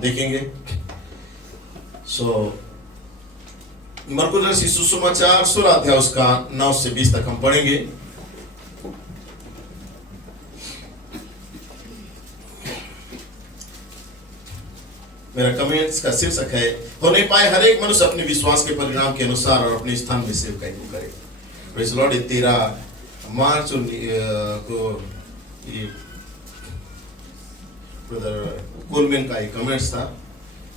हम देखेंगे। मरकुस रचित सुसमाचार 16 अध्याय उसका 9 से 20 तक हम पढ़ेंगे। मेरा कमेंट्स का शीर्षक है, हो नहीं पाए हर एक मनुष्य अपने विश्वास के परिणाम के अनुसार और अपने स्थान में सेवकाई को करे। Praise Lord. 13 मार्च को ब्रदर कोलमैन का एक कमेंट्स था,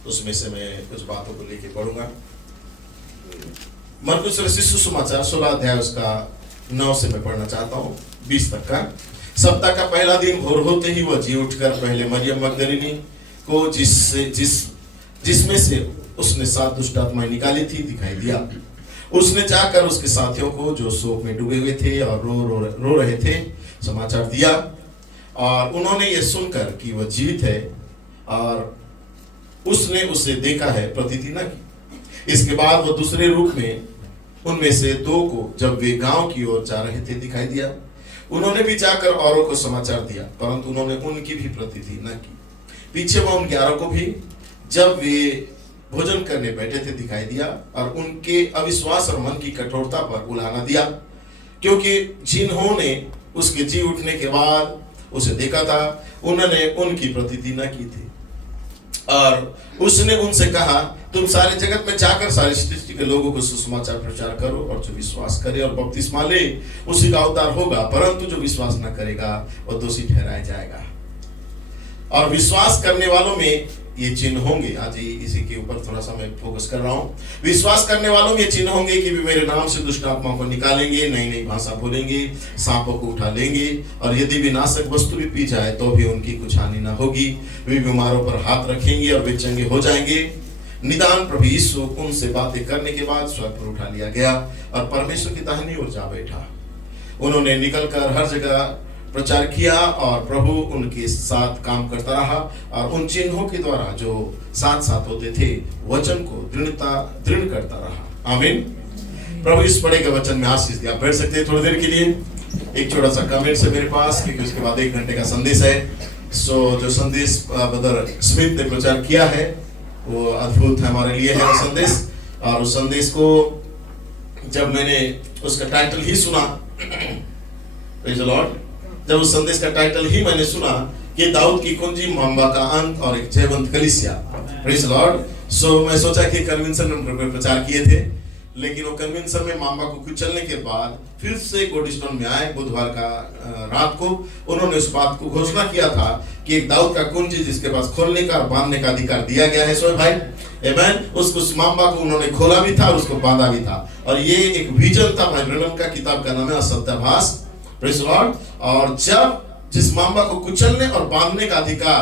उसमें से मैं कुछ बातों को लेके पढ़ूंगा। मरकुस रचित सुसमाचार 16 अध्याय उसका 9 से मैं पढ़ना चाहता हूँ 20 तक का। सप्ताह का पहला दिन भोर होते ही वह जी उठकर पहले मरियम मगदलिनी को जिसमें से उसने 7 दुष्ट आत्माएं निकाली थी दिखाई दिया। उसने जाकर उसके साथियों को जो शोक में डूबे हुए थे और रो रहे थे समाचार दिया, और उन्होंने ये सुनकर कि वह जीवित है और उसने उसे देखा है प्रतीति न की। इसके बाद वह दूसरे रूप में उनमें से 2 को जब वे गांव की ओर जा रहे थे दिखाई दिया। उन्होंने भी जाकर औरों को समाचार दिया, परंतु उन्होंने उनकी भी प्रतीति न की। पीछे वह उन 11 को भी जब वे भोजन करने बैठे थे दिखाई दिया, और उनके अविश्वास और मन की कठोरता पर उलाहना दिया, क्योंकि जिन्होंने उसके जी उठने के बाद उसे देखा था उन्होंने उनकी प्रतीति न की थी। और उसने उनसे कहा, तुम सारे जगत में जाकर सारी सृष्टि के लोगों को सुसमाचार प्रचार करो, और जो विश्वास करे और बपतिस्मा ले उसी का उद्धार होगा, परंतु जो विश्वास न करेगा वह दोषी ठहराया जाएगा। और विश्वास करने वालों में ये चिन्ह होंगे। आज इसी के ऊपर थोड़ा सा मैं फोकस कर रहा हूँ। विश्वास करने वालों में ये चिन्ह होंगे कि वे मेरे नाम से दुष्ट आत्माओं को निकालेंगे, नई नई भाषा बोलेंगे, सांपों को उठा लेंगे, और यदि विनाशक वस्तु भी पी जाए तो भी उनकी कुछ हानि न होगी। वे बीमारों पर हाथ रखेंगे और वे चंगे हो जाएंगे। निदान प्रभु यीशु उनसे बातें करने के बाद स्वर्ग पर उठा लिया गया और परमेश्वर की दाहिनी ओर जा बैठा। उन्होंने निकलकर हर जगह प्रचार किया और प्रभु उनके साथ काम करता रहा, और उन चिन्हों के द्वारा जो साथ साथ होते थे वचन को दृढ़ करता रहा। आमीन। प्रभु इस पढ़े के वचन में आशीष दिया। बैठ सकते हैं थोड़ी देर के लिए। एक छोटा सा कमेंट है मेरे पास, क्योंकि उसके बाद 1 घंटे का संदेश है। जो संदेश ब्रदर स्मिथ ने प्रचार किया है वो अद्भुत है हमारे लिए है वो संदेश। और उस संदेश को जब मैंने उसका टाइटल ही सुना, प्रेज़ द लॉर्ड, जब उस संदेश का टाइटल ही मैंने सुना कि दाऊद की कुंजी, मांबा का अंत और एक जयवंत कलीसिया, प्रेज़ द लॉर्ड। सो मैं सोचा कि कन्वेंशन में प्रचार किए थे, लेकिन वो कन्वेंशन में मांबा को कुचलने के बाद फिर से गोल्डस्टोन में आए बुधवार का रात को। उन्होंने उस बात को घोषणा किया था कि एक दाऊद का कुंजी जिसके पास खोलने का और बांधने का अधिकार दिया गया है। सो भाई आमेन। उस मांबा को उन्होंने खोला भी था, उसको बांधा भी था, और ये एक विजन था। भाई ब्रनम का किताब का नाम है असत्याभास, प्रेज़ द लॉर्ड। और जब जिस मांबा को कुचलने और बांधने का अधिकार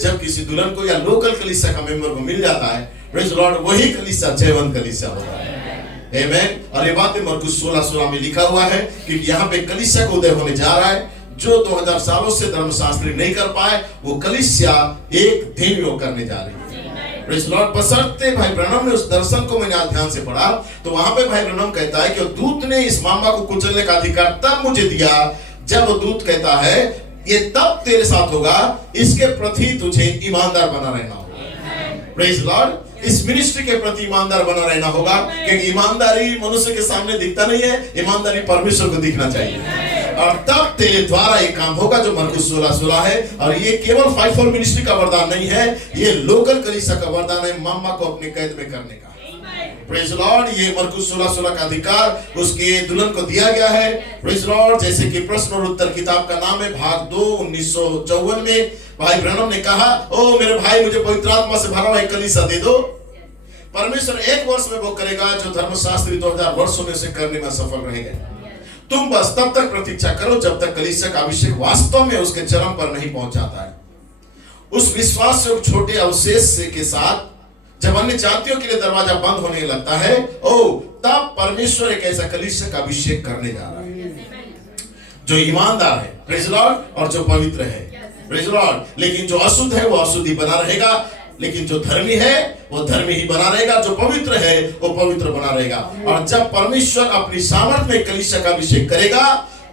जब किसी दुल्हन को या लोकल कलीसिया का मेंबर को मिल जाता है, प्रेज़ द लॉर्ड, वही कलीसिया जयवंत कलीसिया होता है। आमेन। और ये बात मरकुस 16:16 में लिखा हुआ है, क्योंकि यहाँ पे कलीसिया का उदय होने जा रहा है। जो 2000 सालों से धर्मशास्त्री नहीं कर पाए वो कलीसिया एक दिन वो करने जा रही है। Praise the Lord. बशर्ते भाई ब्रनम ने उस दर्शन को मैंने आज ध्यान से पढ़ा, तो वहां पे भाई ब्रनम कहता है कि दूत ने इस मांबा को कुचलने का अधिकार तब मुझे दिया जब वो दूत कहता है ये तब तेरे साथ होगा, इसके प्रति तुझे ईमानदार बना रहना होगा। Praise the Lord. इस मिनिस्ट्री के प्रति ईमानदार बना रहना होगा, क्योंकि ईमानदारी मनुष्य के सामने दिखता नहीं है, ईमानदारी परमेश्वर को दिखना चाहिए, और तब तेरे द्वारा ये काम होगा जो मरकुस 16:16 है। और ये केवल 5-4 मिनिस्ट्री का वरदान नहीं है, ये लोकल कलीसिया का वरदान है, मामा को अपने कैद में करने का। Praise Lord. ये मरकुस 16:16 का अधिकार उसके दुल्हन को दिया गया है। Praise Lord. जैसे कि प्रश्न और उत्तर किताब का नाम है, भाग 2 1954 में भाई ब्रनम ने कहा, ओ मेरे भाई, मुझे पवित्र आत्मा से भरा हुआ एक कलीसिया दे दो। परमेश्वर 1 वर्ष में वो करेगा जो धर्मशास्त्री 2000 वर्षों में से करने में सफल रहेगा। तुम बस तब तक प्रतीक्षा करो जब तक कलीसिया का अभिषेक वास्तव में उसके चरम पर नहीं पहुंच जाता है। उस विश्वास से छोटे अवशेष से के साथ जब अन्य जातियों के लिए दरवाजा बंद होने लगता है, तब परमेश्वर एक ऐसा कलीसिया का अभिषेक करने जा रहा है जो ईमानदार है, प्रेज़ लॉर्ड, और जो पवित्र है, प्रेज़ लॉर्ड। लेकिन जो अशुद्ध है वो अशुद्ध ही बना रहेगा, लेकिन जो धर्मी है वो धर्मी ही बना रहेगा, जो पवित्र है वो पवित्र बना रहेगा। और जब परमेश्वर अपनी सामर्थ्य में कलीसिया का अभिषेक करेगा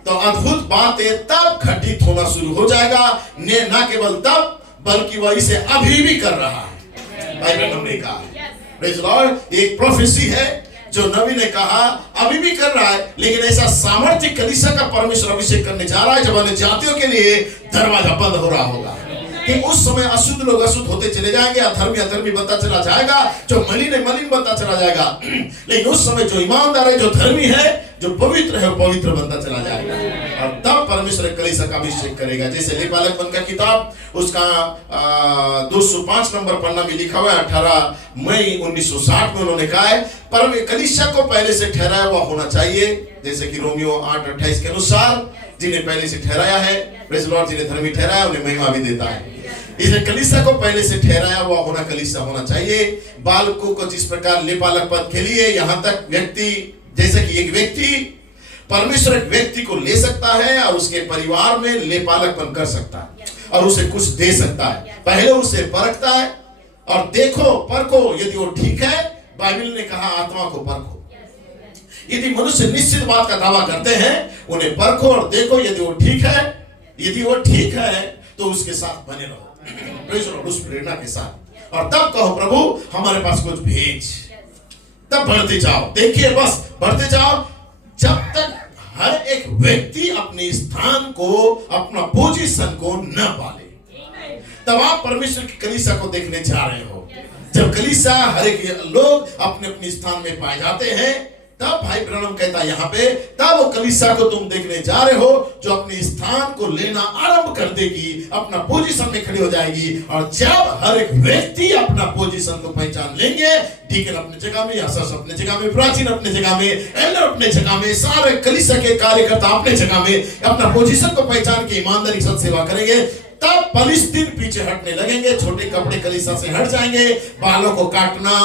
तो अद्भुत बातें तब घटित होना शुरू हो जाएगा। न केवल तब, बल्कि वह इसे अभी भी कर रहा है। बाइबल हमने कहा है। प्रेज लॉर्ड, एक प्रोफेसी है जो नबी ने कहा, अभी भी कर रहा है, लेकिन ऐसा सामर्थ्य कलीसिया का परमेश्वर अभिषेक करने जा रहा है जब अन्य जातियों के लिए दरवाजा बंद हो रहा होगा कि उस समय अशुद्ध लोग अशुद्ध होते चले जाएंगे, अधर्मी अधर्मी बनता चला जाएगा, जो मलिन है मलिन बनता चला जाएगा, लेकिन उस समय जो ईमानदार है, जो धर्मी है, जो पवित्र है, वो पवित्र बनता चला जाएगा। और तब परमेश्वर कलीसिया का अभिषेक करेगा। जैसे लेपालकपन का किताब उसका 205 नंबर पन्ना में लिखा हुआ है, 18 मई 1960 में उन्होंने कहा है, पर कलीसिया को पहले से ठहराया हुआ होना चाहिए, जैसे कि रोमियो 8:28 के अनुसार, जिन्हें पहले से ठहराया है, प्रेज़ लॉर्ड, जिन्हें धर्मी ठहराया उन्हें महिमा भी देता है। इसलिए कलीसिया को पहले से ठहराया हुआ होना कलीसिया होना चाहिए। बालकों को जिस प्रकार लेपालक पद के लिए, यहाँ तक व्यक्ति, जैसे कि एक व्यक्ति, परमेश्वर एक व्यक्ति को ले सकता है और उसके परिवार में लेपालकपन कर सकता है और उसे कुछ दे सकता है। पहले उसे परखता है और देखो, परखो, यदि वो ठीक है, बाइबल ने कहा आत्मा को परखो। यदि मनुष्य निश्चित बात का दावा करते हैं, उन्हें परखो और देखो, यदि वो ठीक है, यदि वो ठीक है तो उसके साथ बने रहो, प्रेज़ लॉर्ड, उस प्रेरणा के साथ। और तब कहो, प्रभु हमारे पास कुछ भेज, तब बढ़ते जाओ। देखिए, बस बढ़ते जाओ जब तक हर एक व्यक्ति अपने स्थान को, अपना पोजीशन को न पाले। तब आप परमेश्वर की कलीसिया को देखने जा रहे हो। जब कलीसिया हर एक लोग अपने अपने स्थान में पाए जाते हैं, तब भाई ब्रनम कहता है यहाँ पे, तब वो कलीसिया को तुम देखने जा रहे हो जो अपने स्थान को लेना आरंभ कर देगी, अपना पोजीशन में खड़ी हो जाएगी। और जब हर एक व्यक्ति अपना पोजीशन को पहचान लेंगे, डीकन अपने जगह में, यासस अपने जगह में, प्राचीन अपने जगह में, एल्डर अपने जगह में, सारे कलीसिया के कार्यकर्ता अपने जगह में अपना पोजीशन को पहचान के ईमानदारी से सेवा करेंगे, तब फलिस्तीन पीछे हटने लगेंगे, छोटे कपड़े कलीसिया से हट जाएंगे, बालों को काटना,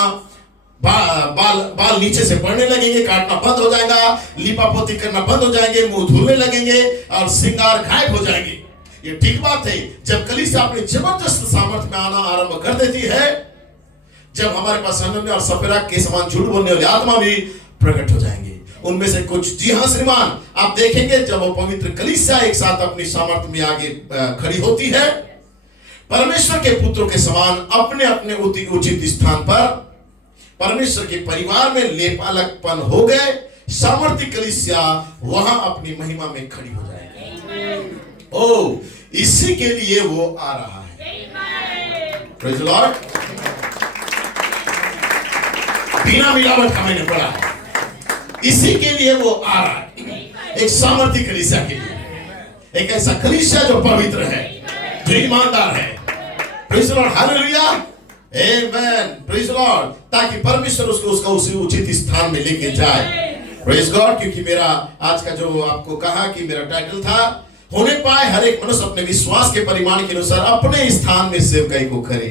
बाल नीचे से पड़ने लगेंगे, काटना बंद हो जाएगा, लिपापोती करना बंद हो जाएंगे, मुंह धुलने लगेंगे और श्रृंगार गायब हो जाएंगे। ये ठीक बात है। जब कलीसिया अपनी जबरदस्त सामर्थ्य में आना आरंभ कर देती है, जब हमारे पास अनन्य और सपेरा के समान झूठ बोलने वाली आत्मा भी प्रकट हो जाएंगे। उनमें से कुछ, जी हाँ श्रीमान, आप देखेंगे जब वो पवित्र कलीसिया एक साथ अपनी सामर्थ्य में आगे खड़ी होती है, परमेश्वर के पुत्रों के समान अपने अपने उचित स्थान पर परमेश्वर के परिवार में लेपालकपन हो गए, सामर्थ्य कलीसिया वहां अपनी महिमा में खड़ी हो जाएगी। ओ, इसी के लिए वो आ रहा है। Praise the Lord. बिना मिलावट का मैंने पढ़ा है, इसी के लिए वो आ रहा है, एक सामर्थ्य कलीसिया के लिए, एक ऐसा कलीसिया जो पवित्र है, जो ईमानदार है। Praise the Lord, hallelujah, amen, praise Lord, ताकि परमेश्वर उसको उसका उसी उचित स्थान में लेके जाए। Praise God. क्योंकि मेरा आज का जो आपको कहा कि मेरा टाइटल था, होने पाए हर एक मनुष्य अपने विश्वास के परिमाण के अनुसार अपने स्थान में सेवकाई को करे।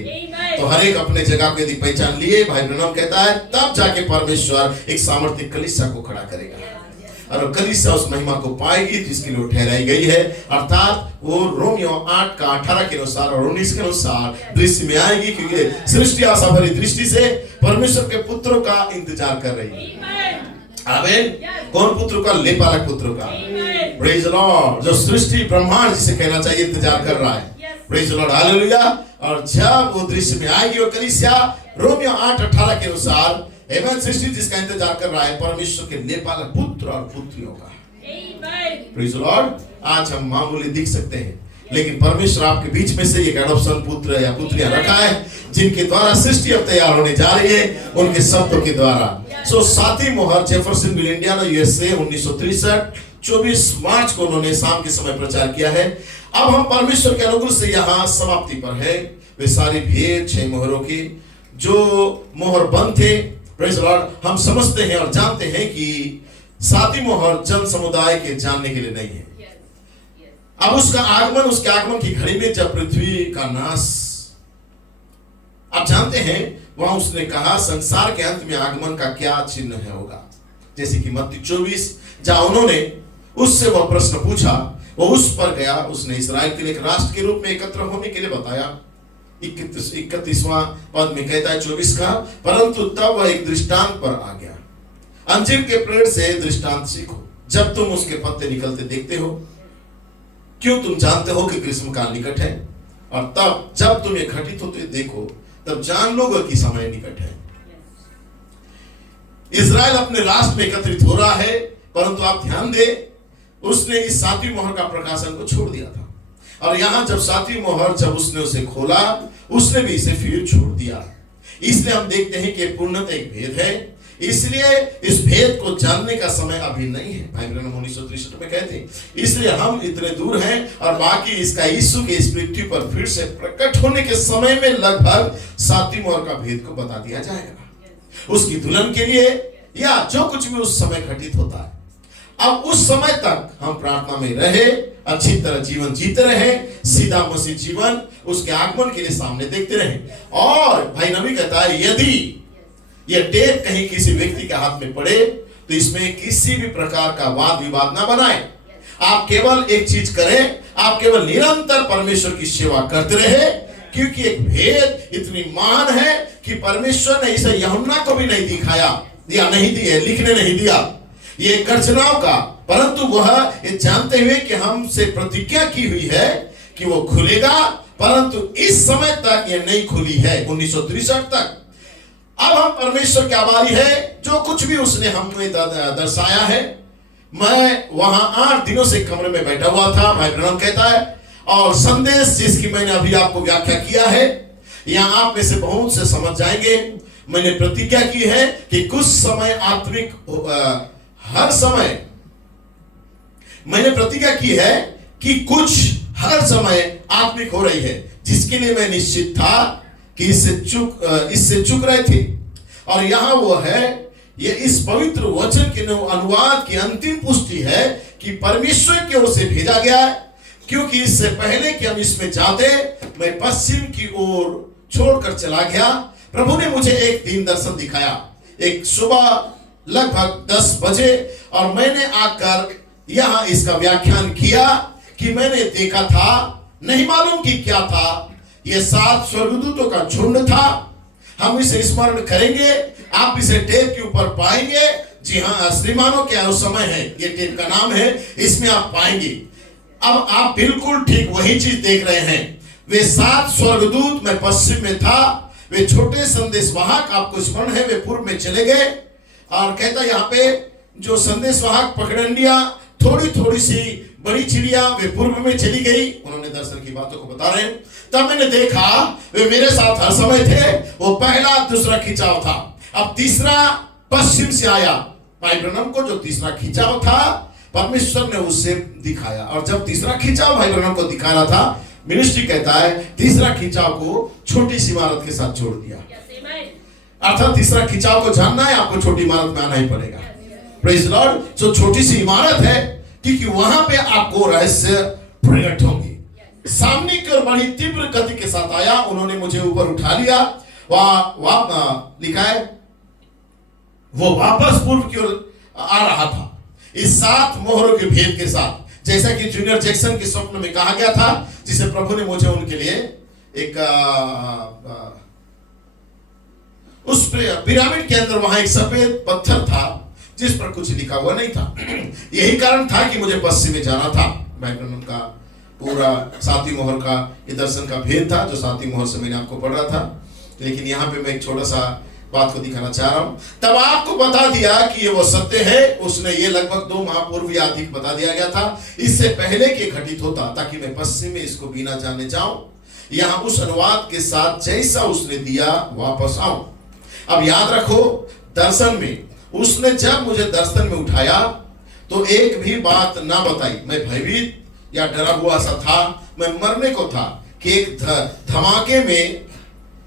तो हर एक अपने जगह को यदि पहचान लिए, भाई ब्रनम कहता है, तब जाके परमेश्वर एक सामर्थ्य कलीसिया को खड़ा करेगा और कलीसिया उस महिमा को पाएगी जिसके लिए ठहराई गई है। अर्थात वो रोमियो 8 का 18 के अनुसार और 19 के अनुसार दृश्य में आएगी, क्योंकि सृष्टि आशा भरी दृष्टि से परमेश्वर के पुत्रों का इंतजार कर रही है। आमीन। कौन पुत्र का? लेपालक पुत्र का। Praise the Lord. जो सृष्टि ब्रह्मांड जिसे कहना चाहिए इंतजार कर रहा है। Praise the Lord, hallelujah. और जब वो दृश्य में आएगी वो कलीसिया, रोमियो 8:18 के अनुसार एवं सृष्टि जिसका इंतजार कर रहा है परमेश्वर के लेपालक पुत्र और पुत्रियों का। Praise the Lord. आज हम मामूली दिख सकते हैं, लेकिन परमेश्वर आपके बीच में से एक एडॉप्शन पुत्र या पुत्रियां रखा है, जिनके द्वारा सृष्टि अब तैयार होने जा रही है, उनके शब्दों के द्वारा। सो सातवीं मोहर जेफरसनविल इंडियाना यूएसए 1963 24 मार्च को उन्होंने शाम के समय प्रचार किया है। अब हम परमेश्वर के अनुग्रह से यहाँ समाप्ति पर है। वे सारी भेद 6 मोहरों की जो मोहर बंद थे, प्रेज़ द लॉर्ड, हम समझते हैं और जानते हैं कि 7वीं मोहर जन समुदाय के जानने के लिए नहीं है। अब उसका आगमन, उसके आगमन की घड़ी में जब पृथ्वी का नाश, आप जानते हैं, वहां उसने कहा संसार के अंत में आगमन का क्या चिन्ह है होगा। जैसे कि मत्ती 24 जहां उन्होंने उससे वह प्रश्न पूछा, वो उस पर गया, उसने इस्राएल के लिए एक राष्ट्र के रूप में एकत्र होने के लिए बताया। 31वां पद में कहता है 24 का, परंतु तब वह एक दृष्टांत पर आ गया। अंजीर के पेड़ से दृष्टांत सीखो, जब तुम उसके पत्ते निकलते देखते हो, क्यों तुम जानते हो कि ग्रीष्म काल निकट है। और तब जब तुम ये घटित होते देखो, तब जान लोगे कि समय निकट है। इजराइल अपने राष्ट्र में एकत्रित हो रहा है, परंतु आप ध्यान दें, उसने इस सातवीं मोहर का प्रकाशन को छोड़ दिया था, और यहां जब सातवीं मोहर जब उसने उसे खोला, उसने भी इसे फिर छोड़ दिया। इसलिए हम देखते हैं कि पूर्णतः एक भेद है, इसलिए इस भेद को जानने का समय अभी नहीं है। भाई ब्रैनम 1963 में कहते हैं, इसलिए हम इतने दूर हैं, और बाकी इसका यीशु के इस पृथ्वी पर फिर से प्रकट होने के समय में लगभग सातवीं मोहर का भेद को बता दिया जाएगा, उसकी दुल्हन के लिए, या जो कुछ भी उस समय घटित होता है। अब उस समय तक हम प्रार्थना में रहे, अच्छी तरह जीवन जीते रहे, सीधा मसीह जीवन उसके आगमन के लिए सामने देखते रहे। और भाई नबी कहता है, यदि यह टेप कहीं किसी व्यक्ति के हाथ में पड़े तो इसमें किसी भी प्रकार का वाद विवाद ना बनाए। आप केवल एक चीज करें, आप केवल निरंतर परमेश्वर की सेवा करते रहे, क्योंकि एक भेद इतनी महान है कि परमेश्वर ने इसे यूहन्ना को भी नहीं दिखाया नहीं दिया, लिखने नहीं दिया ये गर्जनाओं का, परंतु वह ये जानते हुए कि हमसे प्रतिज्ञा की हुई है कि वो खुलेगा, परंतु इस समय तक ये नहीं खुली है, 1963 तक। अब हम परमेश्वर के आभारी है, जो कुछ भी उसने हमें दर्शाया है। मैं वहां 8 दिनों से कमरे में बैठा हुआ था, भाई ब्रैनम कहता है, और संदेश जिसकी मैंने अभी आपको व्याख्या किया है, यहां आप में से बहुत से समझ जाएंगे। मैंने प्रतिज्ञा की है कि कुछ समय आत्मिक हर समय, मैंने प्रतिज्ञा की है कि कुछ हर समय आत्मिक हो रही है, जिसके लिए मैं निश्चित था कि इससे चूक रहे थे। और यहां वो है, ये इस पवित्र वचन के अनुवाद की अंतिम पुष्टि है कि परमेश्वर की ओर से भेजा गया है, क्योंकि इससे पहले कि हम इसमें जाते, मैं पश्चिम की ओर छोड़कर चला गया। प्रभु ने मुझे एक दिन दर्शन दिखाया, एक सुबह लगभग 10 बजे, और मैंने आकर यहां इसका व्याख्यान किया कि मैंने देखा था, नहीं मालूम कि क्या था, ये 7 स्वर्गदूतों का झुंड था। हम इसे स्मरण करेंगे, आप इसे टेप के ऊपर पाएंगे। जी हाँ, श्रीमानों क्या उस समय है, ये टेप का नाम है, इसमें आप पाएंगे। अब आप बिल्कुल ठीक वही चीज देख रहे हैं। वे 7 स्वर्गदूत, मैं पश्चिम में था, वे छोटे संदेशवाहक, आपको स्मरण है, वे पूर्व में चले गए। और कहता यहाँ पे जो संदेशवाहक पगडंडियां, थोड़ी थोड़ी सी बड़ी चिड़िया, वे पूर्व में चली गई। उन्होंने दर्शन की बातों को बता रहे हैं। तब मैंने देखा वे मेरे साथ हर समय थे। वो पहला दूसरा खिंचाव था, अब तीसरा पश्चिम से आया। भाई ब्रैनम को जो तीसरा खिंचाव था, परमेश्वर ने उससे दिखाया। और जब तीसरा खिंचाव भाई ब्रैनम को दिखा रहा था, मिनिस्ट्री कहता है तीसरा खिंचाव को छोटी सी इमारत के साथ जोड़ दिया। अर्थात तीसरा खिंचाव को जानना है, आपको छोटी इमारत में आना ही पड़ेगा। Praise Lord. जो छोटी सी इमारत है, क्योंकि वहां पे आपको रहस्य प्रकट होंगे। सामने की ओर बड़ी तीव्र गति के साथ आया, उन्होंने मुझे ऊपर उठा लिया। वहां लिखा है वो वापस पूर्व की ओर आ रहा था, इस 7 मोहरों के भेद के साथ, जैसा कि जूनियर जैक्सन के स्वप्न में कहा गया था, जिसे प्रभु ने मुझे उनके लिए एक उस पिरामिड के अंदर वहां एक सफेद पत्थर था जिस पर कुछ लिखा हुआ नहीं था। यही कारण था कि मुझे पश्चिम में जाना था। बैकग्राउंड का पूरा 7वीं मोहर का ये दर्शन का भेद था, जो 7वीं मोहर से मैंने आपको पढ़ रहा था। लेकिन यहाँ पे मैं एक छोटा सा बात को दिखाना चाह रहा हूं। तब आपको बता दिया कि ये वो सत्य है, उसने ये लगभग 2 माह पूर्व या अधिक बता दिया गया था, इससे पहले कि घटित होता, ताकि मैं पश्चिम में इसको बिना जाने जाऊं, यहां उस अनुवाद के साथ जैसा उसने दिया वापस आऊं। अब याद रखो, दर्शन में उसने जब मुझे दर्शन में उठाया तो एक भी बात ना बताई। मैं भयभीत या डरा हुआ सा था, मैं मरने को था कि एक धमाके में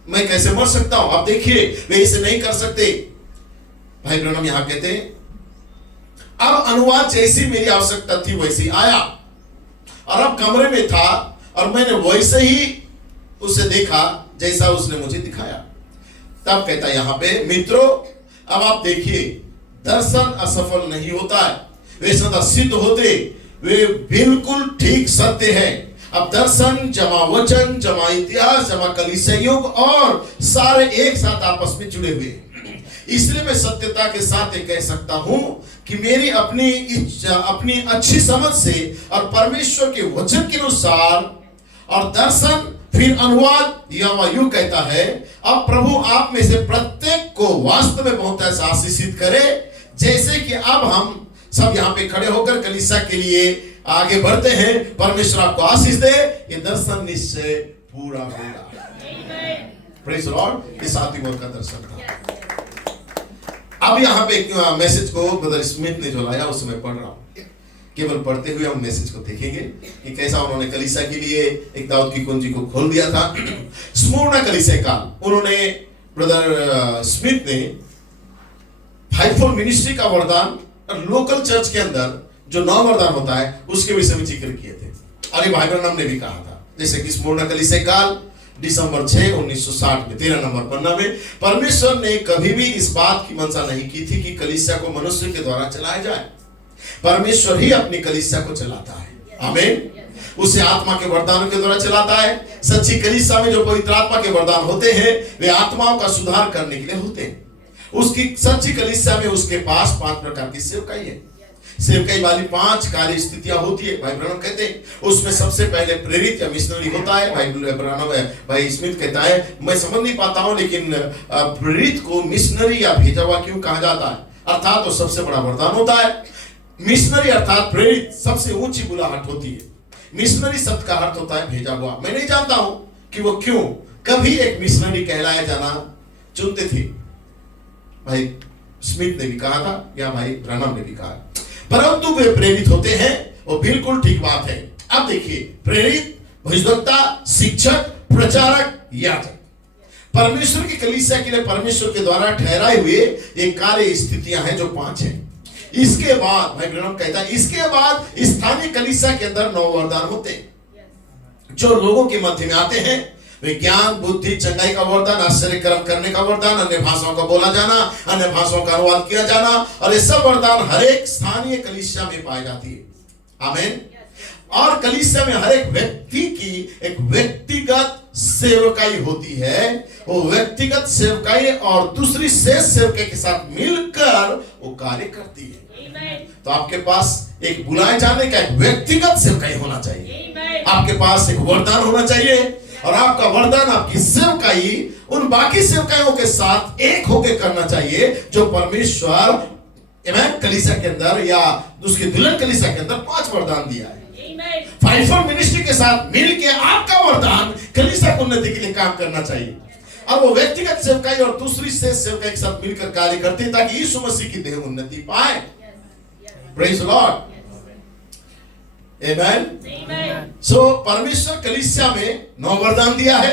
मैं कैसे मर सकता हूं। अब देखिए, वे इसे नहीं कर सकते। भाई ब्रैनम यहां कहते हैं, अब अनुवाद जैसी मेरी आवश्यकता थी वैसी आया, और अब कमरे में था और मैंने वैसे ही उसे देखा जैसा उसने मुझे दिखाया। तब कहता यहां पे, मित्रों अब आप देखिए, दर्शन असफल नहीं होता है, वे सदा सिद्ध होते, वे बिल्कुल ठीक सत्य है। अब दर्शन जमा वचन जमा इतिहास जमा कलीसिया युग और सारे एक साथ आपस में जुड़े हुए हैं। इसलिए मैं सत्यता के साथ ये कह सकता हूं कि मेरी अपनी अच्छी समझ से और परमेश्वर के वचन के अनुसार और दर्शन फिर अनुवाद यहोवा यूं कहता है, अब प्रभु आप में से प्रत्येक को वास्तव में बहुत ऐसा आशीषित करे जैसे कि अब हम सब यहाँ पे खड़े होकर कलीसिया के लिए आगे बढ़ते हैं। परमेश्वर आपको आशीष दे, ये दर्शन निश्चय पूरा होगा। Praise the Lord. इस आत्मिक का दर्शन था। अब यहाँ पे एक मैसेज को ब्रदर स्मिथ ने जो लाया उसमें पढ़ रहा हूँ। केवल पढ़ते हुए हम मैसेज को देखेंगे कि कैसा उन्होंने कलीसिया के लिए एक दाऊद की कुंजी को खोल दिया था। स्मुरना कलीसिया काल उन्होंने ब्रदर स्मिथ ने फाइवफोल्ड मिनिस्ट्री का वरदान और लोकल चर्च के अंदर जो 9 वरदान होता है उसके विषय में जिक्र किए थे। और भाई ब्रैनम ने भी कहा था, जैसे कि स्मुरना कलीसिया काल दिसंबर 6, 1960 में 13 नंबर पन्ना में, परमेश्वर ने कभी भी इस बात की मंशा नहीं की थी कि कलीसिया को मनुष्य के द्वारा चलाया जाए। परमेश्वर ही अपनी कलीसिया को चलाता है। आमीन। उसे आत्मा के वरदानों के द्वारा चलाता है। सच्ची कलीसिया में जो पवित्र आत्मा के वरदान होते हैं वे आत्माओं का सुधार करने के लिए होते हैं। उसकी सच्ची कलीसिया में उसके पास 5 प्रकार की सेवकाई है। सेवकाई वाली 5 कार्य स्थितियां होती है। भाई ब्रैनम कहते हैं उसमें सबसे पहले प्रेरित या मिशनरी होता है। भाई स्मिथ कहता है मैं समझ नहीं पाता हूं लेकिन प्रेरित को मिशनरी या भेजा हुआ क्यों कहा जाता है। अर्थात वो सबसे बड़ा वरदान होता है। मिशनरी अर्थात प्रेरित सबसे ऊंची बुलाहट होती है। मिशनरी शब्द का अर्थ होता है भेजा हुआ। मैं नहीं जानता हूं कि वो क्यों कभी एक मिशनरी कहलाया जाना चुनते थे। भाई स्मिथ ने भी कहा था या भाई ब्रैनम ने भी कहा, परंतु वे प्रेरित होते हैं। वो बिल्कुल ठीक बात है। अब देखिए, प्रेरित, भविष्यवक्ता, शिक्षक, प्रचारक, याजक, परमेश्वर की कलीसिया के लिए परमेश्वर के द्वारा ठहराए हुए ये कार्य स्थितियां हैं जो 5 हैं। इसके बाद भाई ब्रैनम कहता है इसके बाद स्थानीय कलीसिया के अंदर 9 वरदान होते हैं जो लोगों के मध्य में आते हैं। वे ज्ञान, बुद्धि, चंगाई का वरदान, आश्चर्य कर्म करने का वरदान, अन्य भाषाओं का बोला जाना, अन्य भाषाओं का अनुवाद किया जाना, और ये सब वरदान हर एक स्थानीय कलीसिया में पाई जाती है। आमीन। और कलीसिया में हर एक व्यक्ति की एक व्यक्तिगत सेवकाई होती है। वो व्यक्तिगत सेवकाई और दूसरी शेष सेवकाई के साथ मिलकर वो कार्य करती है। तो आपके पास एक बुलाए जाने का एक व्यक्तिगत सेवकाई होना चाहिए। आपके पास एक वरदान होना चाहिए और आपका वरदान, आपकी सेवकाई उन बाकी सेवकाइयों के साथ एक होकर करना चाहिए जो परमेश्वर कलीसिया के अंदर या उसके दुल्हन कलीसिया के अंदर 5 वरदान दिया है। फाइवफोल्ड मिनिस्ट्री के साथ मिलके आपका वरदान कलीसिया की उन्नति के लिए काम करना चाहिए। और वो व्यक्तिगत सेवकाई और दूसरी शेष सेवकाई के साथ मिलकर कार्य करते हैं ताकि यीशु मसीह की देह उन्नति पाए। Praise the Lord. Amen. So परमेश्वर कलीसिया में 9 वरदान दिया है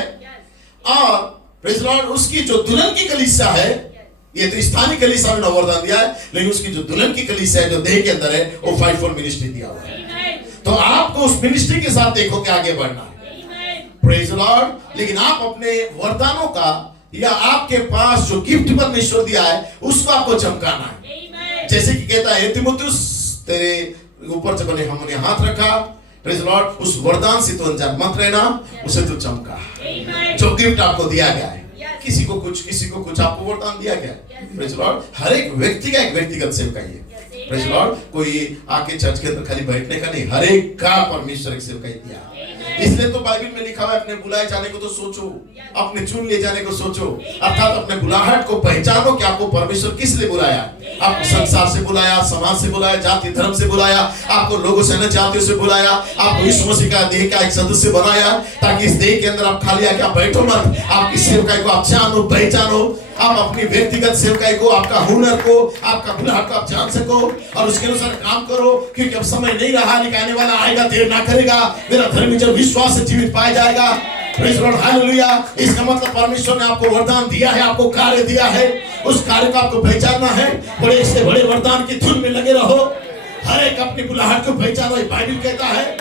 और प्रेज़ द लॉर्ड उसकी जो दुल्हन की कलीसिया है, ये तो स्थानीय कलीसिया में 9 वरदान दिया है, लेकिन उसकी जो दुल्हन की कलीसिया है जो देह के अंदर है वो 5-4 मिनिस्ट्री दिया हुआ है। तो आपको उस मिनिस्ट्री के साथ देखो कि आगे बढ़ना है। Praise the Lord. लेकिन आप अपने वरदानों का या आपके पास जो गिफ्ट परमेश्वर दिया है उसको आपको चमकाना है। जैसे कि कहता है तीमुथियुस तेरे ऊपर जब हमने हाथ रखा, प्रेज़ द लॉर्ड, उस वरदान से तो अनजान मत रहना, उसे तो चमका। जो गिफ्ट आपको दिया गया है, किसी को कुछ आपको वरदान दिया गया है। Praise the Lord. हर एक व्यक्ति का एक व्यक्तिगत सेवकाई है। Praise the Lord. कोई आके चर्च के अंदर खाली बैठने का नहीं, हर एक का परमेश्वर एक सेवकाई दिया। इसलिए तो बाइबल में लिखा हुआ है अपने बुलाए जाने को तो सोचो, अपने चुन लिए जाने को सोचो, अर्थात अपने बुलाहट को पहचानो कि आपको परमेश्वर किस लिए बुलाया। आपको संसार से बुलाया, समाज से बुलाया, जाति धर्म से बुलाया, आपको लोगों से, अन्य जातियों से बुलाया, आपको यीशु मसीह का देह का एक सदस्य बनाया ताकि इस देह के अंदर आप खाली आके आप बैठो मत, आपकी सेवकाई को आप जानो, पहचानो। आप अपनी व्यक्तिगत सेवकाई को, आपका हुनर को, आपका बुलाहट को आप जान सको और उसके अनुसार काम करो, क्योंकि अब समय नहीं रहा, निकालने वाला आएगा, देर ना करेगा। मेरा धर्मी जब विश्वास से जीवित पाया जाएगा। Praise the Lord. हालेलुया। इसका मतलब परमेश्वर ने आपको वरदान दिया है, आपको कार्य दिया है, उस कार्य को आपको पहचानना है। बड़े से बड़े वरदान की धुन में लगे रहो, हर एक अपनी बुलाहट को पहचानो, ये बाइबल कहता है।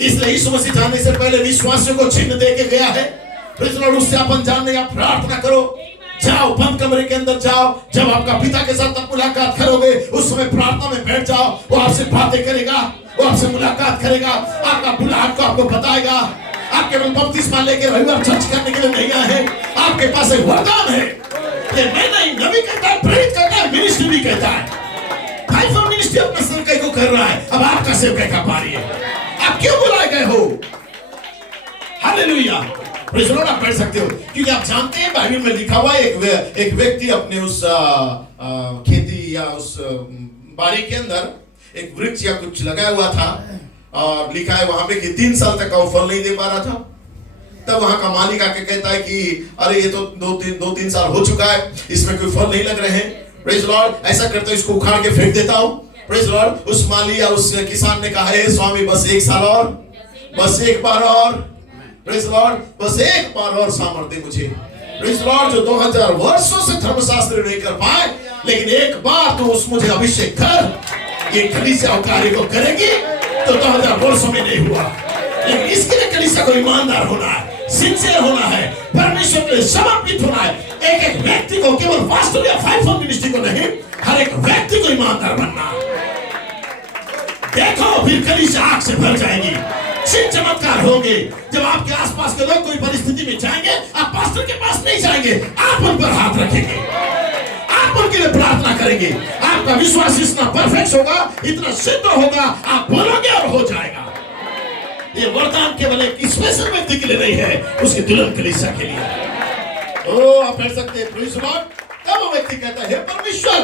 इसलिए यीशु मसीह जाने से पहले विश्वासियों को चिन्ह दे के गया है। Praise the Lord. उससे अपन जानने या प्रार्थना करो, जाओ बंद कमरे के अंदर जाओ, जब आपका पिता के साथ आप मुलाकात करोगे उस समय प्रार्थना में बैठ जाओ, वो आपसे बातें करेगा, वो आपसे मुलाकात करेगा, आपका बुलाहट को आपको बताएगा। आप केवल बपतिस्मा लेके रविवार चर्च करने के लिए नहीं आए हैं, आपके पास एक वरदान है। ये मैं नहीं, नबी कहता है, प्रेरित कहता है, मिनिस्ट्री भी कहता है। फाइवफोल्ड मिनिस्ट्री अपने सेवकाई को कर रहा है, अब आपका सेवकाई का बारी है। आप क्यों बुलाए गए हो? हालेलुया। Praise the Lord. आप पढ़ सकते हो क्योंकि आप जानते हैं बाइबल में लिखा हुआ है एक व्यक्ति अपने उस खेती या उस बाड़ी के अंदर एक वृक्ष या कुछ लगाया हुआ था और लिखा है वहां पे कि 3 साल तक का वो फल नहीं दे पा रहा था। तब वहां का मालिक आके कहता है कि अरे ये तो 2-3 साल हो चुका है, इसमें कोई फल नहीं लग रहे हैं। Praise the Lord. ऐसा करते हो इसको उखाड़ के फेंक देता हूं। Praise the Lord. उस माली या उस किसान ने कहा है स्वामी बस 1 साल और, बस एक बार और, प्रेज़ द लॉर्ड, बस एक बार और सामर्थ्य दे मुझे। Praise the Lord. जो 2000 वर्षों से धर्मशास्त्र नहीं कर पाए, लेकिन एक बार तो उस मुझे अभिषेक कर ये कलीसिया कार्य को करेगी। तो 2000 वर्षों में नहीं हुआ, लेकिन इसके लिए कलीसिया को ईमानदार होना है, सिंसियर होना है, परमेश्वर के लिए समर्पित होना है। एक एक व्यक्ति को, केवल वास्तव या 5 मिनिस्ट्री को नहीं, हर एक व्यक्ति को ईमानदार बनना। देखो फिर कलीसिया आग से भर जाएगी, चिन्ह चमत्कार होंगे। जब आपके आसपास के लोग कोई परिस्थिति में जाएंगे, आप पास्टर के पास नहीं जाएंगे, आप उन पर हाथ रखेंगे, आप उनके लिए प्रार्थना करेंगे। आपका विश्वास इतना परफेक्ट होगा, इतना सिद्ध होगा, आप बोलोगे और हो जाएगा। ये वरदान केवल एक स्पेशल व्यक्ति के लिए नहीं है, उसकी दुल्हन कलीसिया के लिए। ओ आप कह सकते हैं प्रेज़ द लॉर्ड। तब वो व्यक्ति कहता है परमेश्वर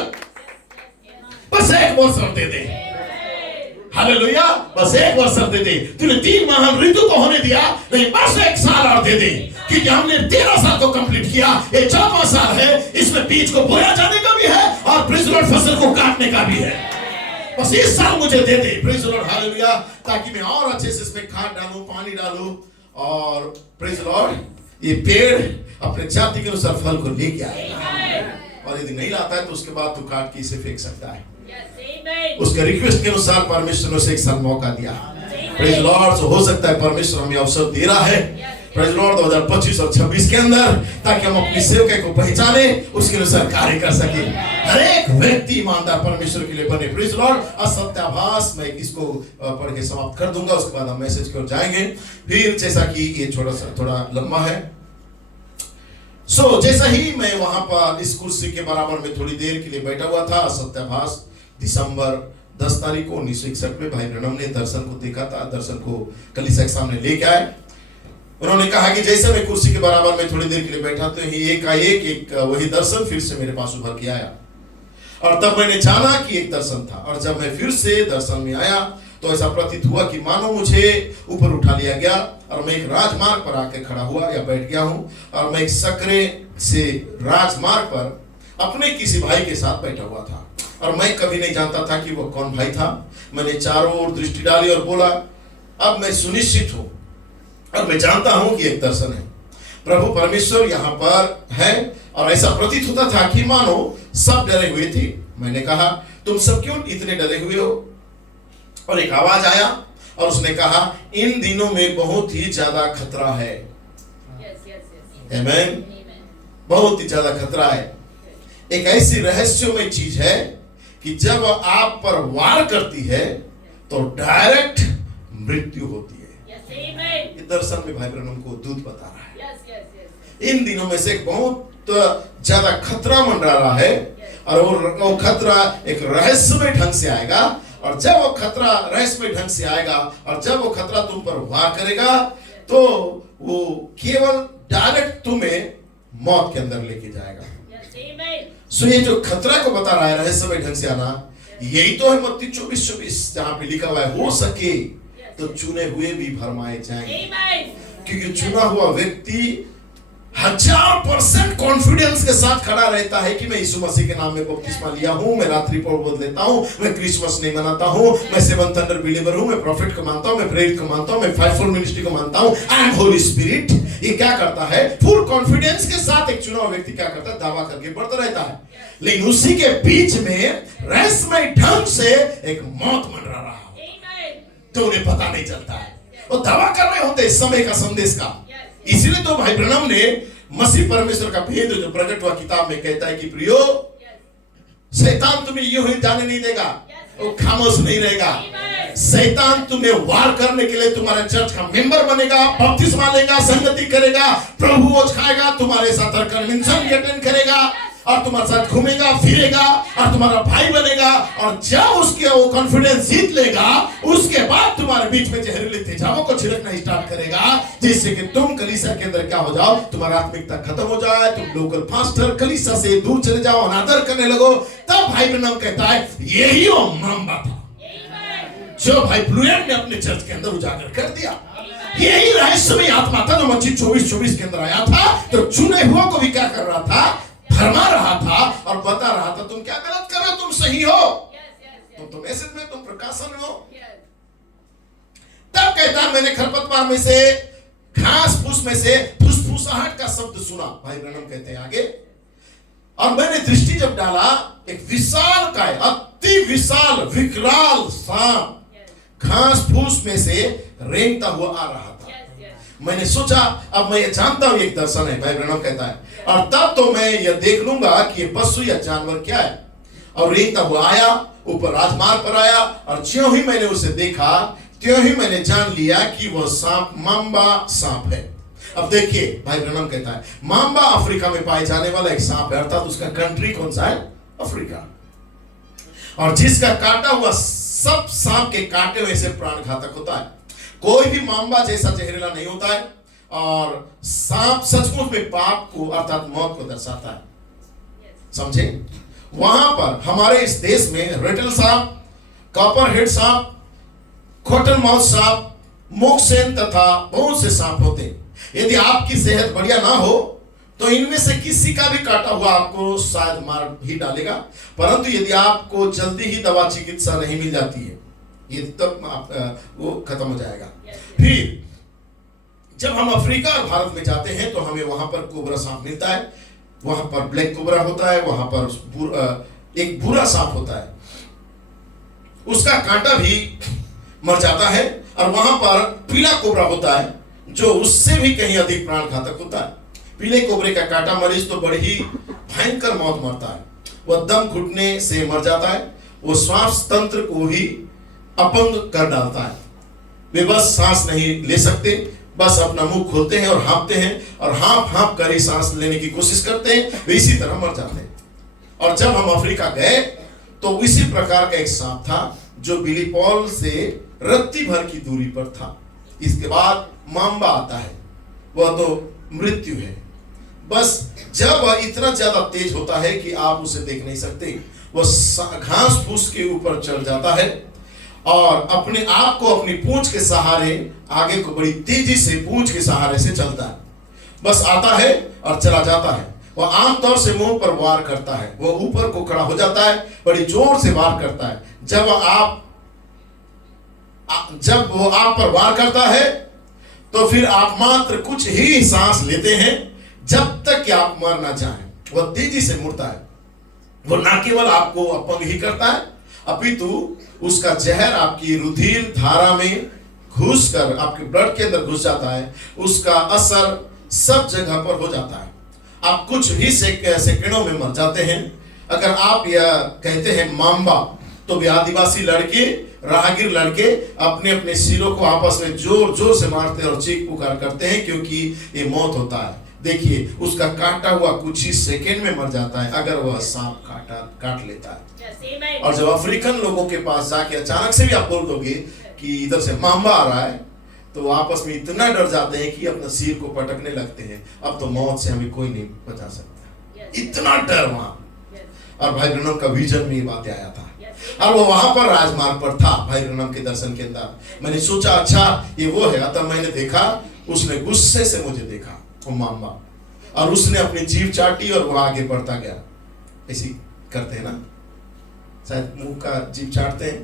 बस 1 वर्ष और दे दे। हालेलुया। बस 1 वर्ष और दे दे। तूने 3 महान ऋतु को होने दिया, नहीं बस 1 साल और दे दे, क्योंकि हमने 13 साल को कंप्लीट किया, ये 14वां साल है। इसमें बीज को बोया जाने का भी है और प्रेज़ द लॉर्ड फसल को काटने का भी है। बस 1 साल मुझे दे दे। Praise the Lord. हालेलुया। ताकि मैं और अच्छे से इसमें खाद डालूं, पानी डालूं और प्रेज़ द लॉर्ड ये पेड़ अपने जाति के अनुसार फल को लेके आएगा। और यदि नहीं लाता है तो उसके बाद तू काट के इसे फेंक सकता है। उसके रिक्वेस्ट के अनुसार परमेश्वर ने उसे 1 साल मौका दिया। Praise the Lord. तो हो सकता है परमेश्वर हमें अवसर दे रहा है प्रेज़ द लॉर्ड 2025 और 26 के अंदर, ताकि हम अपनी सेवकाई को पहचाने, उसके अनुसार कार्य कर सके। हर एक व्यक्ति ईमानदार परमेश्वर के लिए बने। Praise the Lord. असत्याभास मैं इसको पढ़ के समाप्त कर दूंगा, उसके बाद हम मैसेज की ओर जाएंगे। फिर जैसा कि ये थोड़ा लंबा है, जैसा ही मैं वहां पर इस कुर्सी के बराबर में थोड़ी देर के लिए बैठा हुआ था, असत्याभास दिसंबर 10 तारीख को 1961 में भाई ब्रनम ने दर्शन को देखा था। दर्शन को कलीसिया के सामने लेके आए। उन्होंने कहा कि जैसे मैं कुर्सी के बराबर में थोड़ी देर के लिए बैठा तो एक वही दर्शन फिर से मेरे पास उभर के आया। और तब मैंने जाना कि एक दर्शन था। और जब मैं फिर से दर्शन में आया तो ऐसा प्रतीत हुआ कि मानो मुझे ऊपर उठा लिया गया और मैं एक राजमार्ग पर आके खड़ा हुआ या बैठ गया हूं। और मैं एक सकरे से राजमार्ग पर अपने किसी भाई के साथ बैठा हुआ था। और मैं कभी नहीं जानता था कि वो कौन भाई था। मैंने चारों ओर दृष्टि डाली और बोला, अब मैं सुनिश्चित हूं और मैं जानता हूं कि एक दर्शन है, प्रभु परमेश्वर यहाँ पर है। और ऐसा प्रतीत होता था कि मानो सब डरे हुए थे। मैंने कहा, तुम सब क्यों इतने डरे हुए हो? और एक आवाज आया और उसने कहा, इन दिनों में बहुत ही ज्यादा खतरा है। आमीन। बहुत ही ज्यादा खतरा है। एक ऐसी रहस्यमय चीज है कि जब आप पर वार करती है तो डायरेक्ट मृत्यु होती है। इस दर्शन में भाई ब्रनम को दूत बता रहा है। इन दिनों में से एक बहुत ज्यादा खतरा मंडरा रहा है और वो खतरा एक रहस्यमय ढंग से आएगा। और जब वो खतरा रहस्यमय ढंग से आएगा और जब वो खतरा तुम पर वार करेगा तो वो केवल डायरेक्ट तुम्हें मौत के अंदर लेके जाएगा। ये जो खतरा को बता रहा है रहस्यमय ढंग से आना, यही तो है मत्ती 24:24 जहां पे लिखा हुआ है, हो सके तो चुने हुए भी भरमाए जाएंगे। क्योंकि चुना हुआ व्यक्ति 1000% कॉन्फिडेंस के साथ खड़ा रहता है कि मैं यीशु मसीह के नाम में बपतिस्मा लिया हूं, मैं रात्रि पौर्व लेता हूं, मैं क्रिसमस नहीं मनाता हूं, मैं सेवन थंडर बिलीवर हूं, मैं प्रॉफिट को मानता हूं, मैं प्रेरित को मानता हूं, मैं फाइवफोल्ड मिनिस्ट्री को मानता हूं, आई एम होली स्पिरिट। ये क्या करता है? फुल कॉन्फिडेंस के साथ एक चुना हुआ व्यक्ति क्या करता है? दावा करके बढ़ता रहता है। लेकिन उसी के बीच में रहस्यमय ढंग से एक मौत मंडरा रहा तो उन्हें पता नहीं चलता है। वो दावा कर रहे होते इस समय का संदेश का। इसलिए तो भाई ब्रनम ने मसीह परमेश्वर का भेद जो प्रकट हुआ किताब में कहता है कि प्रियो, शैतान तुम्हें यूं ही जाने नहीं देगा, वो खामोश नहीं रहेगा। शैतान तुम्हें वार करने के लिए तुम्हारे चर्च का मेंबर बनेगा, बपतिस्मा लेगा, संगति करेगा, प्रभु भोज खाएगा, तुम्हारे साथ कन्वेंशन अटेंड करेगा, और तुम्हारे साथ घूमेगा फिरेगा और तुम्हारा भाई बनेगा, और जब उसके वो कॉन्फिडेंस जीत लेगा उसके बाद तुम्हारे बीच में जहरीले तेजाबों को छिड़कना स्टार्ट करेगा, जिससे कि तुम कलीसिया के अंदर क्या हो जाओ, तुम्हारा आत्मिकता खत्म हो जाए, तुम लोकल पास्टर कलीसिया से दूर चले जाओ, अनादर करने लगो। तब भाई ब्रैनम कहता है यही वो मामबा था जो भाई ब्लूएम ने अपने चर्च के अंदर उजागर कर दिया। यही रहस्यमय आत्मा था जो मत्ती 24:24 के अंदर आया था, तो चुने हुआ को भी क्या कर रहा था, फरमा रहा था और बता रहा था तुम क्या गलत कर रहे हो, तुम सही हो, तुम तो मैसेज में, तुम प्रकाशन हो। तब कहता मैंने खरपतवार में से, घास फूस में से फुसफुसाहट का शब्द सुना। भाई ब्रैनम कहते हैं आगे, और मैंने दृष्टि जब डाला एक विशाल काय, अति विशाल विकराल सांप घास फूस में से रेंगता हुआ आ रहा था। मैंने सोचा अब मैं ये जानता हूं एक दर्शन है, भाई ब्रैनम कहता है, और तब तो मैं यह देख लूंगा कि ये पशु या जानवर क्या है। और रेंगता हुआ आया, ऊपर राजमार्ग पर आया, और ज्यों ही मैंने उसे देखा त्यों ही मैंने जान लिया कि वह सांप माम्बा सांप है। अब देखिए भाई ब्रैनम कहता है माम्बा अफ्रीका में पाए जाने वाला एक सांप है, अर्थात उसका कंट्री कौन सा है, अफ्रीका, और जिसका काटा हुआ सब सांप के काटे हुए से प्राण घातक होता है। कोई भी माम्बा जैसा जहरीला नहीं होता है, और सांप सचमुच में पाप को अर्थात मौत को दर्शाता है, समझे। वहां पर हमारे इस देश में रेटल सांप, कॉपर हेड सांप, कॉटन माउथ सांप, मोक्सेन तथा बहुत से सांप होते हैं। यदि आपकी सेहत बढ़िया ना हो तो इनमें से किसी का भी काटा हुआ आपको शायद मार भी डालेगा, परंतु यदि आपको जल्दी ही दवा चिकित्सा नहीं मिल जाती है ये तब वो खत्म हो जाएगा। फिर जब हम अफ्रीका और भारत में जाते हैं तो हमें वहां पर कोबरा सांप मिलता है, वहां पर ब्लैक कोबरा होता है, वहां पर एक बुरा सांप होता है, उसका कांटा भी मर जाता है, और वहां पर पीला कोबरा होता है जो उससे भी कहीं अधिक प्राण घातक होता है। पीले कोबरे का काटा मरीज तो बड़ी ही भयंकर मौत मरता है, वह दम घुटने से मर जाता है, वो श्वास तंत्र को ही अपंग कर डालता है, वे बस सांस नहीं ले सकते, बस अपना मुंह खोलते हैं और हाँपते हैं, और हाँप हाँप कर ही सांस लेने की कोशिश करते हैं, वे इसी तरह मर जाते हैं। और जब हम अफ्रीका गए तो इसी प्रकार का एक सांप था जो बिली पॉल से रत्ती भर की दूरी पर था। इसके बाद माम्बा आता है, वह तो मृत्यु है। बस जब वह इतना ज्यादा तेज होता है कि आप उसे देख नहीं सकते, वह घास फूस के ऊपर चढ़ जाता है और अपने आप को अपनी पूंछ के सहारे आगे को बड़ी तेजी से पूंछ के सहारे से चलता है, बस आता है और चला जाता है। वह आमतौर से मुंह पर वार करता है, वह ऊपर को खड़ा हो जाता है, बड़ी जोर से वार करता है। जब वो आप पर वार करता है तो फिर आप मात्र कुछ ही सांस लेते हैं जब तक कि आप मर ना जाएं। वह तेजी से मुड़ता है, वो ना केवल आपको अपंग ही करता है अपितु उसका जहर आपकी रुधिर धारा में घुसकर आपके ब्लड के अंदर घुस जाता है, उसका असर सब जगह पर हो जाता है। आप कुछ ही सेकंडों में मर जाते हैं। अगर आप यह कहते हैं माम्बा, तो भी आदिवासी लड़के, राहगीर लड़के अपने अपने सिरों को आपस में जोर जोर से मारते हैं और चीख पुकार करते हैं, क्योंकि ये मौत होता है। देखिए उसका काटा हुआ कुछ ही सेकंड में मर जाता है अगर वह सांप काट लेता है। और जब अफ्रीकन लोगों के पास जाके अचानक से भी आप बोल दोगे कि इधर से माम्बा आ रहा है, तो वो आपस में इतना डर जाते हैं कि अपना सिर को पटकने लगते हैं, अब तो मौत से हमें कोई नहीं बचा सकता, इतना डर वहां। और भाई ब्रैनम का विजन में ये बातें आया था, और वो वहां पर राजमार्ग पर था भाई ब्रैनम के दर्शन के अंदर। मैंने सोचा अच्छा ये वो है, तब मैंने देखा उसने गुस्से से मुझे देखा वो माम्बा, और उसने अपनी जीभ चाटी और वो आगे बढ़ता गया। ऐसी करते हैं ना, शायद मुंह का जीभ चाटते हैं।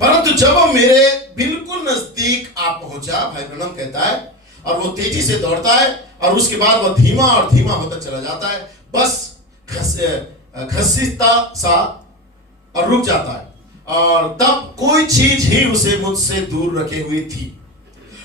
परंतु जब वो मेरे बिल्कुल नजदीक आ पहुंचा, भाई ब्रैनम कहता है, और वो तेजी से दौड़ता है और उसके बाद वो धीमा और धीमा होता चला जाता है, बस घसीटता सा और रुक जाता है, और तब कोई चीज ही उसे मुझसे दूर रखे हुई थी।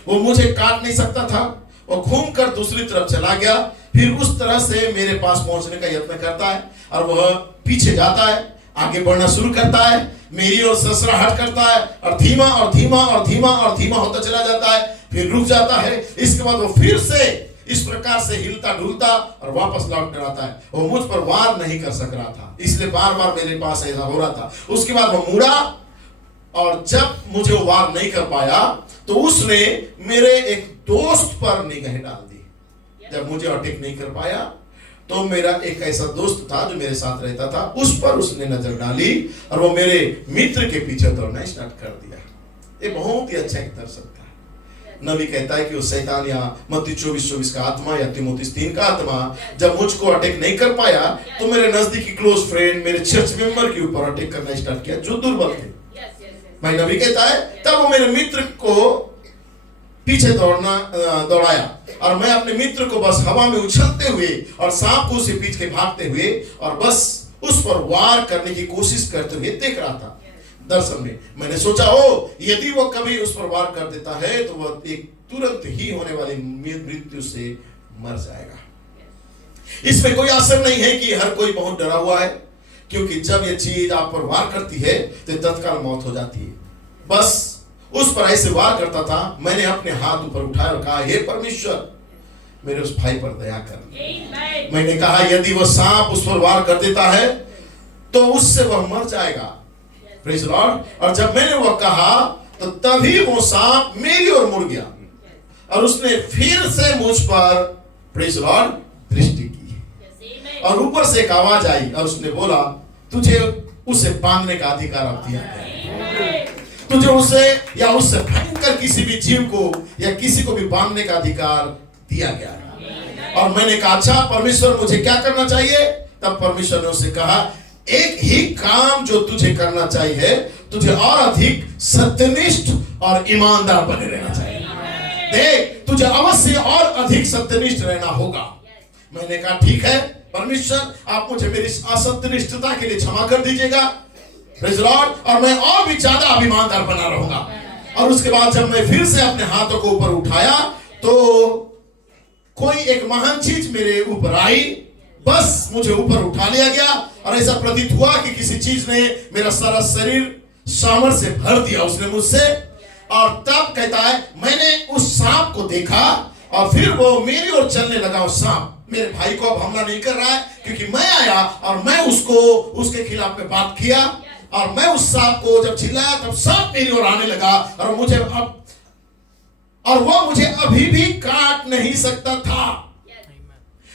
वो मुझे काट नहीं सकता था, वो घूमकर दूसरी तरफ चला गया, फिर उस तरह से मेरे पास पहुंचने का यत्न करता है, और वह पीछे जाता है, आगे बढ़ना शुरू करता है, मेरी ओर ससराहट करता है, और धीमा और धीमा और धीमा और धीमा होता चला जाता है, फिर रुक जाता है। इसके बाद वो फिर से इस प्रकार से हिलता ढुलता और वापस लौट कर आता है। वो मुझ पर वार नहीं कर सक रहा था, इसलिए बार बार मेरे पास ऐसा हो रहा था। उसके बाद वो मुड़ा और जब मुझे वो वार नहीं कर पाया तो उसने मेरे एक दोस्त पर निगाह डाल दी। जब मुझे अटैक नहीं कर पाया तो मेरा एक ऐसा दोस्त था जो मेरे साथ रहता था, उस पर उसने नजर डाली और वो मेरे मित्र के पीछे दौड़ना स्टार्ट कर दिया। ये बहुत ही अच्छा एक दर्शन था। नबी कहता है कि वो शैतान या मत्ती 24:24 का आत्मा या तीमुथियुस 3 का आत्मा जब मुझको अटैक नहीं कर पाया तो मेरे नजदीकी क्लोज फ्रेंड, मेरे चर्च मेंबर के ऊपर अटैक करना स्टार्ट किया जो दुर्बल थे। भाई नबी कहता है तब वो मेरे मित्र को पीछे दौड़ाया और मैं अपने मित्र को बस हवा में उछलते हुए और सांप को उसे पीछे भागते हुए और बस उस पर वार करने की कोशिश करते हुए देख रहा था। दर्शन में मैंने सोचा यदि वो कभी उस पर वार कर देता है तो वह एक तुरंत ही होने वाली मृत्यु से मर जाएगा। इसमें कोई असर नहीं है कि हर कोई बहुत डरा हुआ है, क्योंकि जब ये चीज आप पर वार करती है तो तत्काल मौत हो जाती है। बस उस पर ऐसे वार करता था। मैंने अपने हाथ ऊपर उठाया और कहा, हे परमेश्वर मेरे उस भाई पर दया कर। मैंने कहा यदि वह सांप उस पर वार कर देता है तो उससे वह मर जाएगा। Praise Lord. और जब मैंने वह कहा तो तभी वो सांप मेरी ओर मुड़ गया और उसने फिर से मुझ पर प्रेज़ लॉर्ड दृष्टि की और ऊपर से एक आवाज आई और उसने बोला, तुझे उसे बांधने का अधिकार अब दिया गया। तुझे उसे या उससे भयंकर किसी भी जीव को या किसी को भी बांधने का अधिकार दिया गया है। और मैंने कहा अच्छा परमेश्वर मुझे क्या करना चाहिए? तब परमेश्वर ने उससे कहा, एक ही काम जो तुझे करना चाहिए, तुझे और अधिक सत्यनिष्ठ और ईमानदार बने रहना चाहिए। देख तुझे अवश्य और अधिक सत्यनिष्ठ रहना होगा। मैंने कहा ठीक है परमेश्वर, आप मुझे मेरी असत्यनिष्ठता के लिए क्षमा कर दीजिएगा। Praise Lord. और मैं और भी ज्यादा अभिमानदार बना रहूंगा। और उसके बाद जब मैं फिर से अपने हाथों को ऊपर उठाया तो कोई एक महान चीज मेरे ऊपर आई, बस मुझे ऊपर उठा लिया गया और ऐसा प्रतीत हुआ कि किसी चीज ने मेरा सारा शरीर सामर्थ्य से भर दिया उसने मुझसे। और तब कहता है मैंने उस सांप को देखा और फिर वो मेरी ओर चलने लगा। उस सांप मेरे भाई को अब हमला नहीं कर रहा है, क्योंकि मैं आया और मैं उसको उसके खिलाफ में बात किया और मैं उस सांप को जब चिल्लाया तब सांप मेरी ओर आने लगा और मुझे अब और वो मुझे अभी भी काट नहीं सकता था।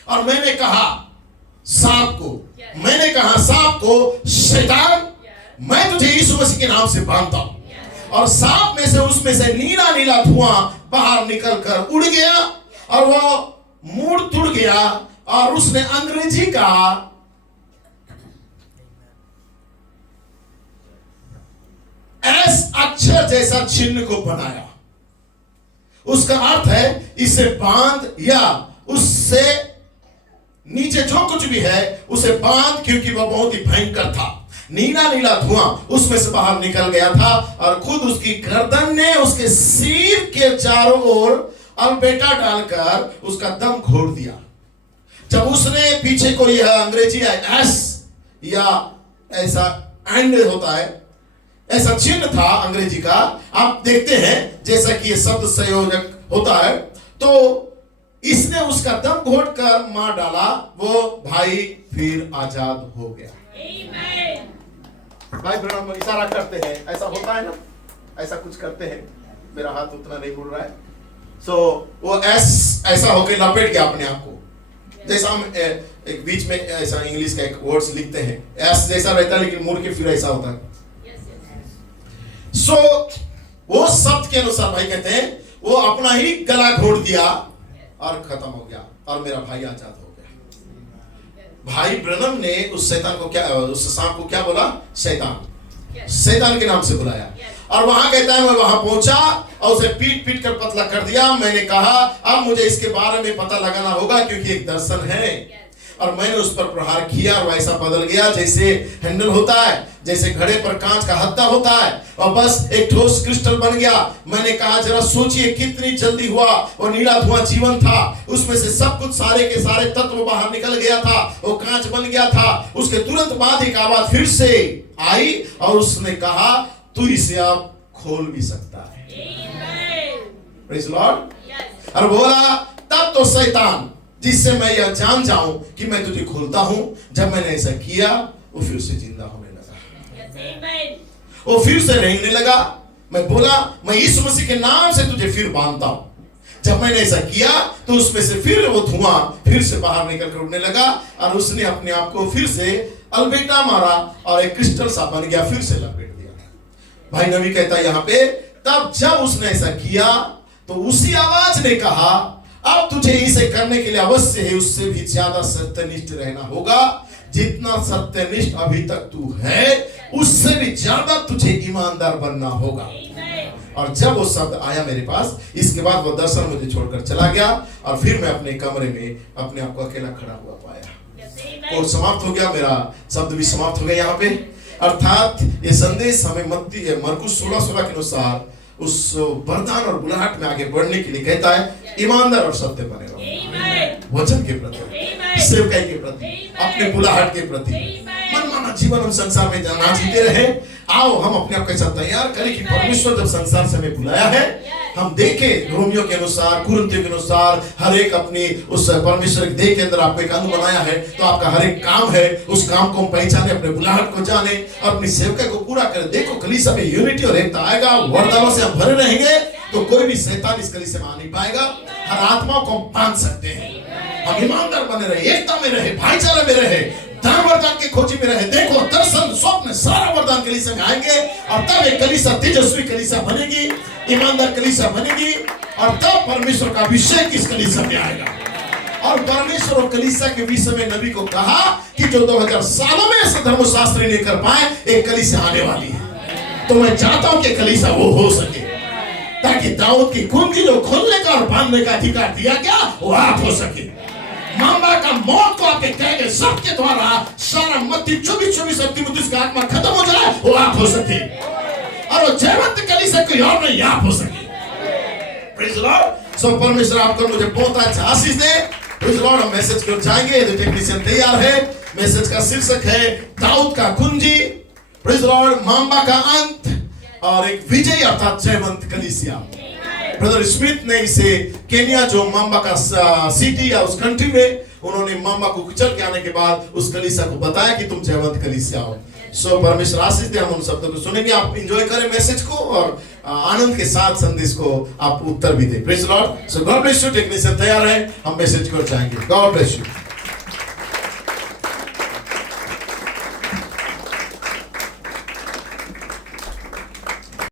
और मैंने कहा सांप को शैतान, मैं तुझे यीशु मसीह के नाम से बांधता हूं। और सांप में से उसमें से नीला नीला धुआं बाहर निकल कर उड़ गया और वो मुड़ तुड़ गया और उसने अंग्रेजी का एस अक्षर जैसा चिन्ह को बनाया। उसका अर्थ है इसे बांध या उससे नीचे जो कुछ भी है उसे बांध, क्योंकि वह बहुत ही भयंकर था। नीला नीला धुआं उसमें से बाहर निकल गया था और खुद उसकी गर्दन ने उसके सिर के चारों ओर अलबेटा डालकर उसका दम घोट दिया। जब उसने पीछे को यह अंग्रेजी एस या ऐसा एंड होता है, ऐसा चिन्ह था अंग्रेजी का, आप देखते हैं जैसा कि यह शब्द संयोजक होता है, तो इसने उसका दम घोट कर मार डाला। वो भाई फिर आजाद हो गया। भाई ब्रह्म इशारा करते हैं, ऐसा होता है ना, ऐसा कुछ करते हैं, मेरा हाथ उतना नहीं मुड़ रहा है। वो ऐसा होके लपेट गया अपने आप को, जैसा हम एक बीच में ऐसा इंग्लिश का एक वर्ड्स लिखते हैं, एस जैसा रहता है लेकिन मुड़ के फिर ऐसा होता है। वो शब्द के अनुसार भाई कहते हैं वो अपना ही गला घोट दिया और खत्म हो गया और मेरा भाई आजाद हो गया। भाई ब्रनम ने उस शैतान को क्या, उस सांप को क्या बोला? शैतान के नाम से बुलाया। और वहां कहता है मैं वहां पहुंचा और उसे पीट पीट कर पतला कर दिया। मैंने कहा अब मुझे इसके बारे में पता लगाना होगा, क्योंकि एक दर्शन है। और मैंने उस पर प्रहार किया और वैसा बदल गया जैसे हैंडल होता है, जैसे घड़े पर कांच का हत्था होता है, और बस एक ठोस क्रिस्टल बन गया। मैंने कहा जरा सोचिए कितनी जल्दी हुआ। वो नीला धुआं जीवन था, उसमें से सब कुछ सारे के सारे तत्व बाहर निकल गया था, वो कांच बन गया था। उसके तुरंत बाद एक आवाज फिर से आई और उसने कहा तू इसे अब खोल भी सकता है। Praise Lord. और बोला तब तो शैतान, जिससे मैं यह जान जाऊं कि मैं तुझे खोलता हूं, जब मैंने ऐसा किया वो फिर से जिंदा होने लगा, वो फिर से रहने लगा। मैं बोला मैं यीशु मसीह के नाम से तुझे फिर बांधता हूं। जब मैंने ऐसा किया तो उसमें से फिर वो धुआं फिर से बाहर निकल कर उड़ने लगा और उसने अपने आप को फिर से अलबेटा मारा और एक क्रिस्टल सा बन गया, फिर से लपेट दिया। भाई नबी कहता है यहाँ पे, तब जब उसने ऐसा किया तो उसी आवाज ने कहा, अब तुझे इसे करने के लिए अवश्य है उससे भी ज्यादा सत्यनिष्ठ रहना होगा। जितना सत्यनिष्ठ अभी तक तू है उससे भी ज्यादा तुझे ईमानदार बनना होगा। और जब वो शब्द आया मेरे पास, इसके बाद वो दर्शन मुझे छोड़कर चला गया और फिर मैं अपने कमरे में अपने आप को अकेला खड़ा हुआ पाया। और समाप्त हो गया, मेरा शब्द भी समाप्त हो गया यहाँ पे। अर्थात ये संदेश हमें मरकुस 16:16 के अनुसार उस वरदान और बुलाहट में आगे बढ़ने के लिए कहता है, ईमानदार और सत्य बने रहो, वचन के प्रति, सेवकाई के प्रति, अपने बुलाहट के प्रति। मनमाना जीवन हम संसार में ना जीते रहे। आओ हम अपने आप को ऐसा तैयार करें कि परमेश्वर जब संसार से हमें बुलाया है, हम देखें रोमियो के अनुसार, कुरिन्थियों के अनुसार, हर एक अपनी उस परमेश्वर के देह के अंदर आपको एक अंग बनाया है। तो आपका हर एक काम है, उस काम को हम पहचाने, अपने बुलाहट को जाने और अपनी सेवकाई को पूरा करें। देखो कलीसिया में यूनिटी और एकता आएगा, वरदानों से हम भरे रहेंगे तो कोई भी शैतान इस कलीसिया में आ नहीं पाएगा। हर आत्मा को हम बांध सकते हैं। हम ईमानदार बने रहे, एकता में रहे, भाईचारे में रहे, धन वरदान की खोजी में रहे। देखो दर्शन स्वप्न सारा वरदान कलीसिया में आएंगे और तब एक कलीसिया तेजस्वी कलीसिया बनेगी, ईमानदार कलीसिया बनेगी और तब परमेश्वर का अभिषेक इस कलीसिया में आएगा। और परमेश्वर और कलीसिया के विषय में नबी को कहा कि जो 2000 सालों में ऐसा धर्मशास्त्री नहीं कर पाए, एक कलीसिया आने वाली है। तो मैं चाहता हूं कि कलीसिया वो हो सके, ताकि दाऊद की कुंजी जो खोलने का और बांधने का अधिकार दिया गया वो आप हो सके। मामा का मौत को आपके कहेंगे सबके द्वारा सारा मत्ती 24:24 और तीमुथियुस का आत्मा खत्म हो जाए, वो आप हो सके। और वो जयवंत कलीसिया कोई और नहीं, आप हो सके। Praise the Lord. सो परमेश्वर आपको मुझे बहुत अच्छा आशीष दे। Praise the Lord. हम मैसेज को जाएंगे, जो टेक्नीशियन तैयार है। मैसेज का शीर्षक है दाऊद का कुंजी, प्रेज़ द लॉर्ड, मामा का अंत और एक विजय अर्थात जयवंत कलीसिया। ब्रदर स्मिथ ने इसे केन्या जो मामा का सिटी या उस कंट्री में, उन्होंने मामा को कुचल के आने के बाद उस कलीसिया को बताया कि तुम जयवंत कलीसिया हो। सो परमेश्वर आशीष दे। हम उन शब्दों को सुनेंगे। आप एंजॉय करें मैसेज को और आनंद के साथ संदेश को आप उत्तर भी दें। Praise the Lord. So God bless you. Technician तैयार है, हम मैसेज को जाएंगे। God bless you.